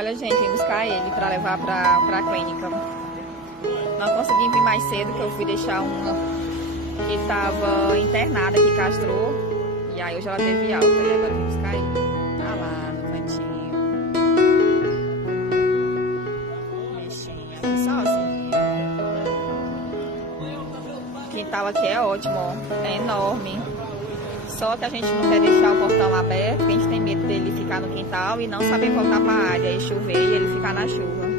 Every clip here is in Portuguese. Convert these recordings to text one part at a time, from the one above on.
Olha, gente, vim buscar ele pra levar pra clínica. Não consegui vir mais cedo, que eu fui deixar uma que tava internada, que castrou. E aí hoje ela teve alta, e agora eu vim buscar ele. Tá lá no cantinho. Bichinha, sozinho. O quintal aqui é ótimo, ó. É enorme. Só que a gente não quer deixar o portão aberto, porque a gente tem medo dele ficar no quintal e não saber voltar para a área e chover e ele ficar na chuva.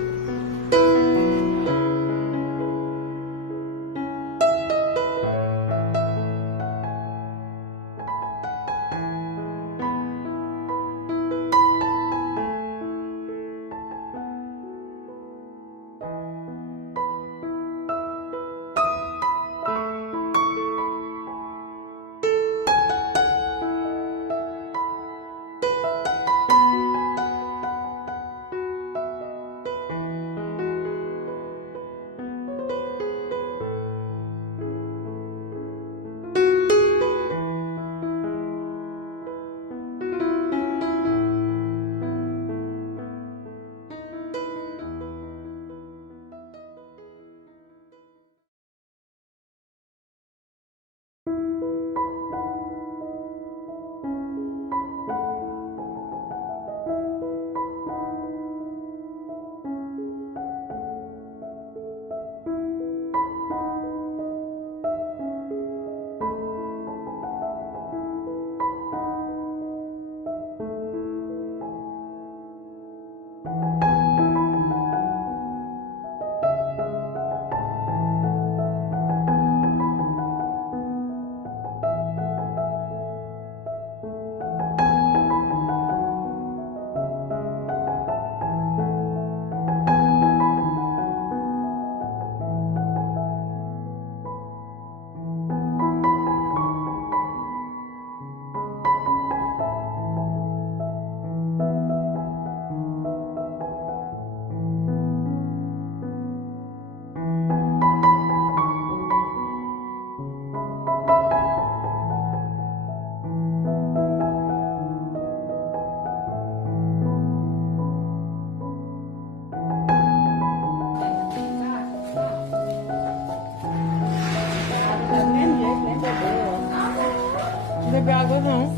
Não beber água não.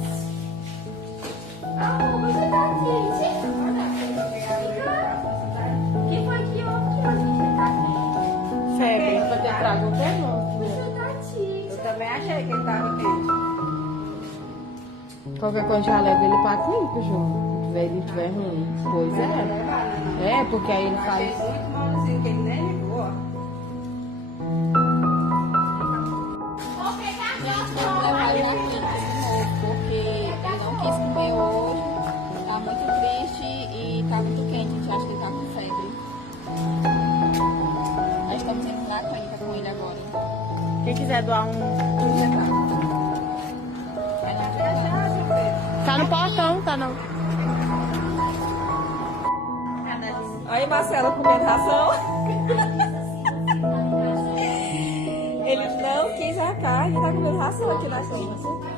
Você tá aqui, quem foi que ontem a gente tá aqui? Febre. Pra ter trago o pé, Você tá aqui. Eu também achei que ele tava quente. Qualquer coisa já leva ele pra clínica, João. Se ele estiver ruim. Pois é. É, porque aí ele faz. Achei muito malzinho que ele nem ligou, ó. Vou pegar Gente, vamos levar ele na clínica de novo, porque ele não quis comer hoje, tá muito triste e tá muito quente, a gente acha que ele tá com febre. Nós estamos indo na clínica com ele agora. Quem quiser doar Vai não, Tá no portão, tá não. Aí Marcelo comendo ração. Ele não quis a carne, tá comendo ração aqui na clínica.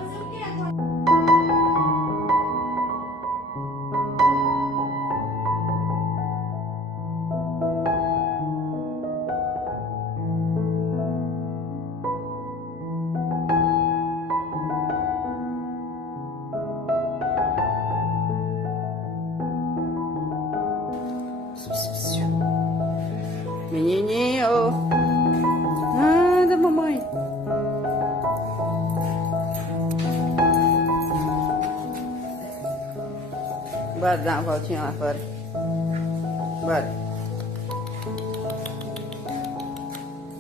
Menininho. Anda, mamãe. Bora dar uma voltinha lá fora. Bora.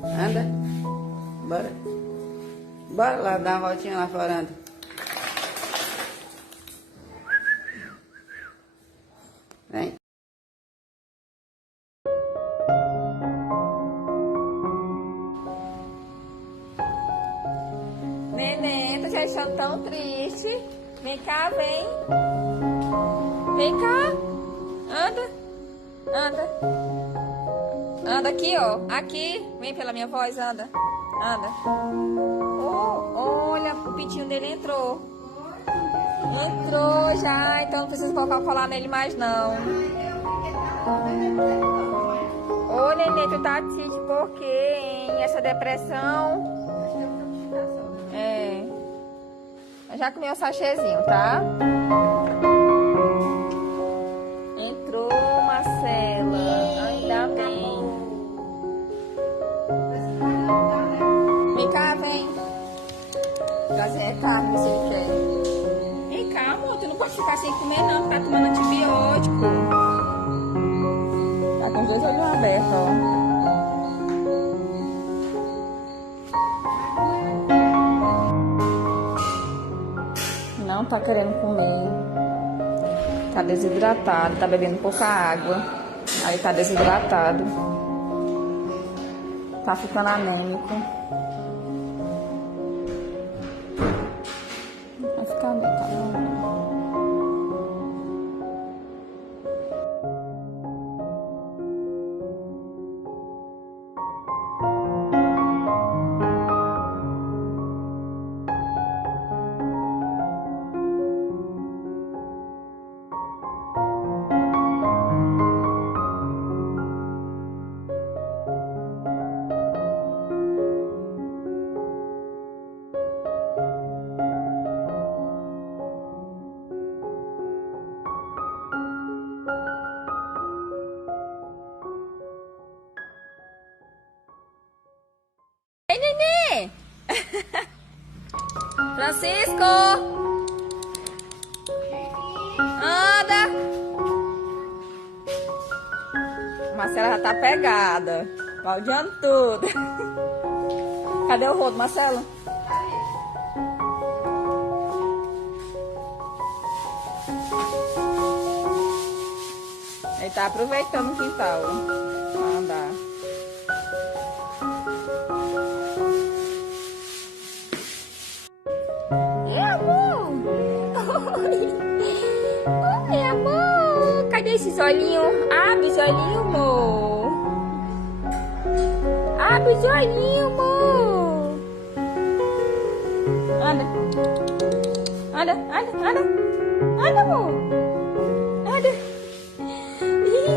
Anda. Bora. Bora lá dar uma voltinha lá fora, anda. Vem. Neném, tô te achando tão triste. Vem cá, vem. Vem cá. Anda. Anda. Anda aqui, ó. Aqui. Vem pela minha voz, anda. Anda. Oh, olha, o pintinho dele entrou. Entrou já, então não precisa colocar o colar nele mais, não. Ô, neném, tu tá triste por quê, hein? Essa depressão? É. Eu já comi um sachêzinho, tá? Entrou, Marcela. Ainda bem. Vem cá, vem. Trazer carne, se ele quer. Vem cá, amor. Tu não pode ficar sem comer, não. Tá tomando antibiótico. Tá com os dois olhos abertos, ó. Não tá querendo comer. Tá desidratado, tá bebendo pouca água. Aí tá desidratado. Tá ficando anêmico. Vai ficar bem, tá bom? Ei, nenê! Francisco! Anda! Marcela já tá pegada. Baldeando tudo. Cadê o rodo, Marcelo? Ele tá aproveitando o quintal. Pra andar. Oi, amor. Cadê esses olhinhos? Abre os olhinhos, amor. Abre os olhinhos, amor. Anda. Anda, anda, anda. Anda, amor. Anda. Ih,